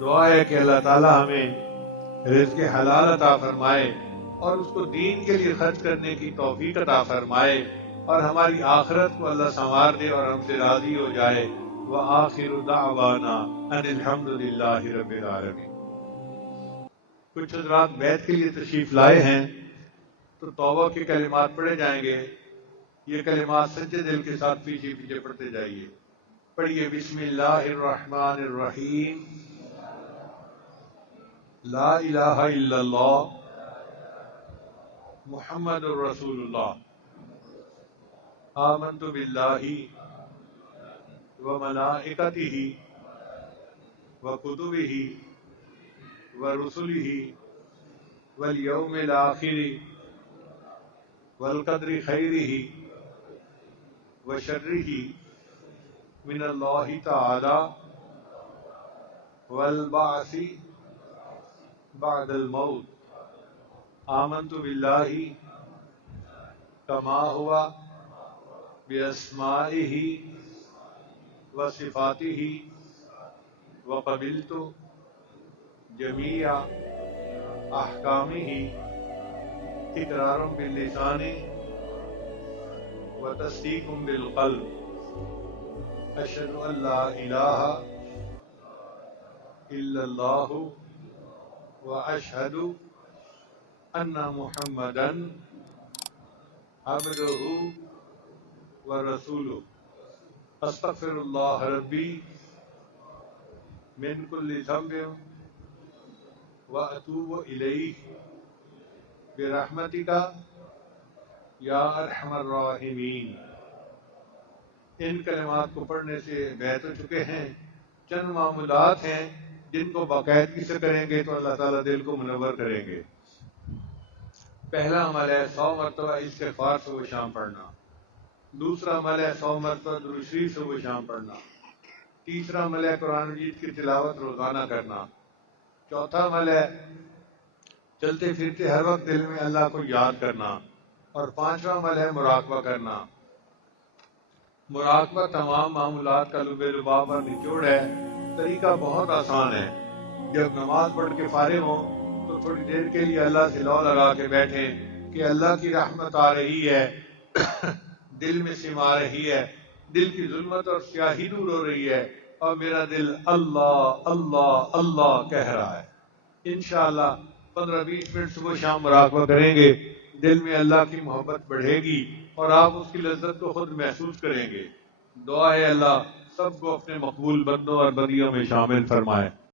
دعا ہے کہ اللہ تعالیٰ ہمیں رزق حلال عطا فرمائے اور اس کو دین کے لیے خرچ کرنے کی توفیق عطا فرمائے، اور ہماری آخرت کو اللہ سنوار دے اور ہم سے راضی ہو جائے۔ وآخر دعوانا ان الحمد للہ رب العالمین۔ کچھ حضرات بیت کے لیے تشریف لائے ہیں تو توبہ کے کلمات پڑھے جائیں گے۔ یہ کلمات سچے دل کے ساتھ پیچھے پیچھے پڑھتے جائیے۔ پڑھیے بسم اللہ الرحمن الرحیم، لا الہ الا اللہ محمد الرسول اللہ، آمنت باللہ وملائکتہ وکتبہ ورسلہ والیوم الآخر والقدر خیرہ وشرہ من اللہ تعالی والبعث بعد الموت، آمنت باللہ کما ہوا باسمائہ وصفاتہ وقبلت جمیع احکامہ اقرار باللسان وتصدیق بالقلب، اشہد ان لا الہ الا اللہ واشہد ان محمدا عبدہ ورسولہ، استغفر اللہ ربی من کل ذنب واتوب الیہ برحمتک یا ارحم الراحمین۔ ان کلمات کو پڑھنے سے بیت ہو چکے ہیں۔ چند معمولات ہیں جن کو باقاعدگی سے کریں گے تو اللہ تعالیٰ دل کو منور کریں گے۔ پہلا عمل ہے 100 مرتبہ استغفار صبح و شام پڑھنا۔ دوسرا عمل ہے 100 مرتبہ درود شریف صبح و شام پڑھنا۔ تیسرا عمل ہے قرآن مجید کی تلاوت روزانہ کرنا۔ چوتھا عمل ہے چلتے پھرتے ہر وقت دل میں اللہ کو یاد کرنا۔ اور پانچواں عمل ہے مراقبہ کرنا۔ مراقبہ تمام معمولات کا لب لباب اور نچوڑ ہے۔ طریقہ بہت آسان ہے۔ جب نماز پڑھ کے فارغ ہوں تو تھوڑی دیر کے لیے اللہ سے لو لگا کے بیٹھیں کہ اللہ کی رحمت آ رہی ہے، دل میں سما رہی ہے، دل کی ظلمت اور سیاہی دور ہو رہی ہے، اور میرا دل اللہ اللہ اللہ کہہ رہا ہے۔ انشاءاللہ 15-20 منٹ صبح شام مراقبہ کریں گے، دل میں اللہ کی محبت بڑھے گی اور آپ اس کی لذت کو خود محسوس کریں گے۔ دعا ہے اللہ سب کو اپنے مقبول بندوں اور بندیوں میں شامل فرمائے۔